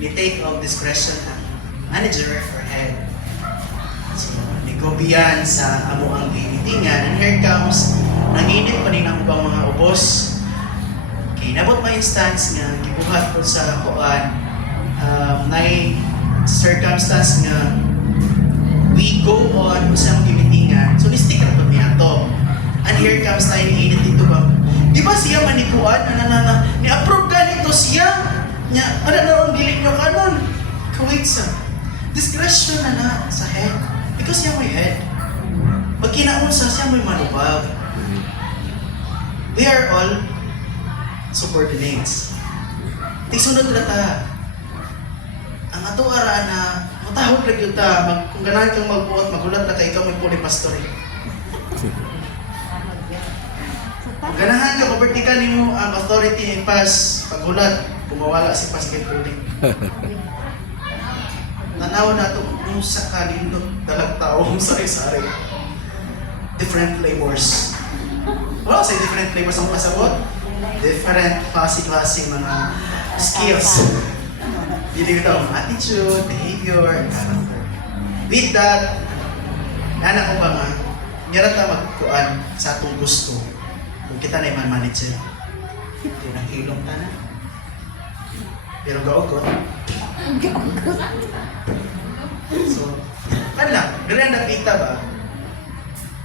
ni take of discretion ang manager or head. So, nikobiyan sa amo ang meetingan, and here comes, nanginit pa rin ang ubang mga ubos. Okay, nabot may instance nga, gibuhat po sa kuan, may circumstance nga, we go on sa meetingan, so ni-stick na ito niya to. And here comes tayo ni init dito ba? Di ba siya manikuan? Ni-approve ganito siya? Nya, ang giling nyo kanon? Kawait sa discretion na sa head. Because siya may head. Pag kinaunsa, siya may manubag. We are all subordinates. Tisunod na ta. Ang ato ara na matahog lang yun ta. Kung ganahan kang magbuot, magulat na kayo, ikaw may polipastor eh. Ganahan ka, kapertikan mo ang authority ni Pas, pagulat, kumawala si Pas kay Puling. Nanaw na ito kung sa kalindot dalag tao, sari-sari. Different flavors. Wala sa different flavors ang pasabot. Different klase-klase mga skills. Hindi ito ang attitude, behavior, character. With that, nana ko ba nga, meron ta magkuhan sa atong gusto. Kung kita na yung manager, ito nang ilong ka na. Pero gaogot. So, kan lang, ganyan nakita ba?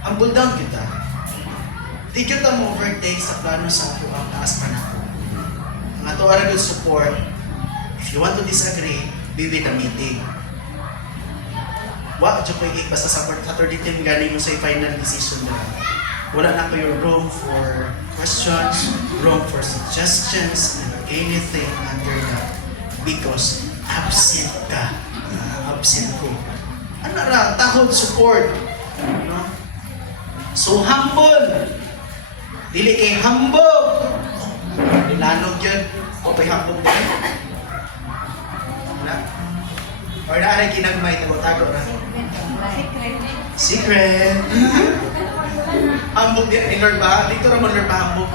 Humble down kita. Di kita mo overtake sa plano sa ako ang taas pa na ako. Ang ato ara good support. If you want to disagree, be with the meeting. Wa, dyan ko yung basta sa Saturday team galing mo sa final decision na. Wala na kayo room for questions, room for suggestions, and anything under that. Because absent ka. Absent ko. Ano ra? Tahod support. No? So humble. Dili kay humble. Nilanog yun. O pa'y humble din. Wala? Or na rin kinagmay, tago-tago na. Secret. Hambog din ni Lord ba? Dito naman Lord ba hambog?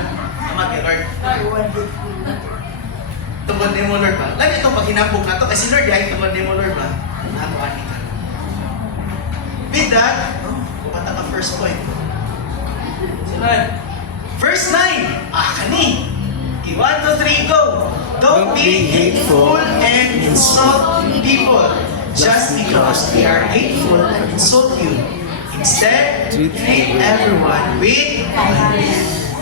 Amat ni Lord. Tungkol ni mo Lord ba? Lagi ito pag hinambog na ito. Kasi Lord ay tungkol ni mo Lord ba? Nakuhaan ka. With that, bumata ka first point. Sunod. Verse 9. Kani. 1, 2, 3, go. Don't be hateful and insult people just because they are hateful and insult you. Instead, treat everyone with kindness.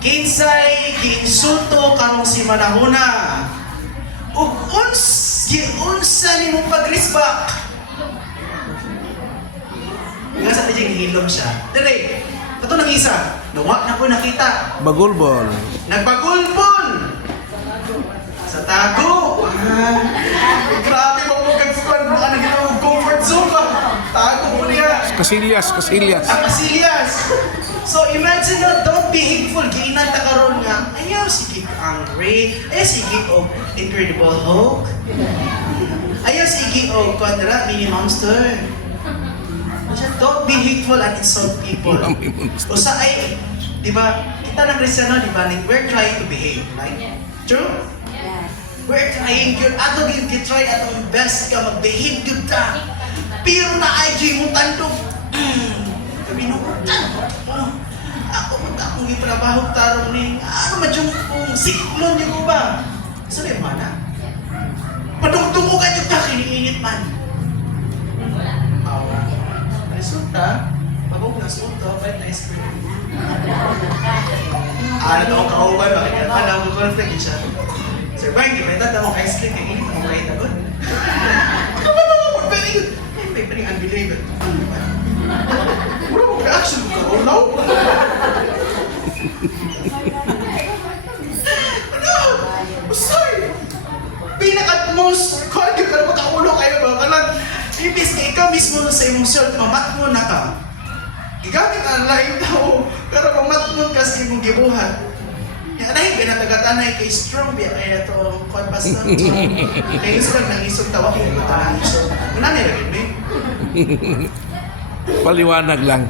Kinsay giinsulto karong si manahuna. Ug unsa nimong pag-respect. Nga sa tijing hilom siya. Dire, ito nang isa. Nawa na ko nakita. Bagulbol. Nagbagulbol. Sa tago. Grabe mo mo kagsukan mo ka naging comfort zone ba? Tago mo niya. Casillas. Ang Casillas. So imagine na, don't be hateful. Giinan ta karon nga. Ayaw sige angry. Ayaw sige og Incredible Hulk. Ayaw sige og Quadrat Mini Monster. Don't be hateful and insult people. O sa ay, di ba, kita ng Kristiyano, di ba, we're trying to behave, right? True? We're trying yun. Ato yung try atong best ka mag-behave yun ka. Pero na ay mo tandog. Kami nung ako akong iprabahog tarong ni ano madyong kung siklon yun ko ba? Saan yung mana? Padugtong ko ka yun ka, kiniinit man. Resulta, pagod na sunto, bait na ice cream. Ano ito akong kauban, bakit na pa lang conflict siya. Sir Brian, gipalitan na akong ice cream, kaya init akong kahit agad. Kaman ako, very good. May paring unbelievable. Wala mong reaction ko, no? Ano? Sorry! Pinaka-most, kung ka na makaulo kayo ba? Kalang, ibis ka ikaw mismo sa imong self, mamat mo na ka. Gigamit ang laing tao, pero mamat mo ka sa imong gibuhat. Dahil pinatagatanay kay strong biya kaya ito ang kwan basta. Kaya gusto lang nangisog tawa kaya ito nangisog. Muna nilagin mo Paliwanag lang.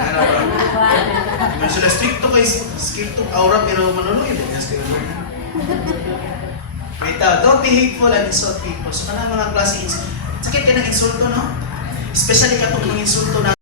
Ano ba? Naman sila stricto kay stricto aura pero manunoy. Wait, don't be hateful and insult people. So, kanang mga klase, sakit ka ng insulto, no? Especially katong mga insulto na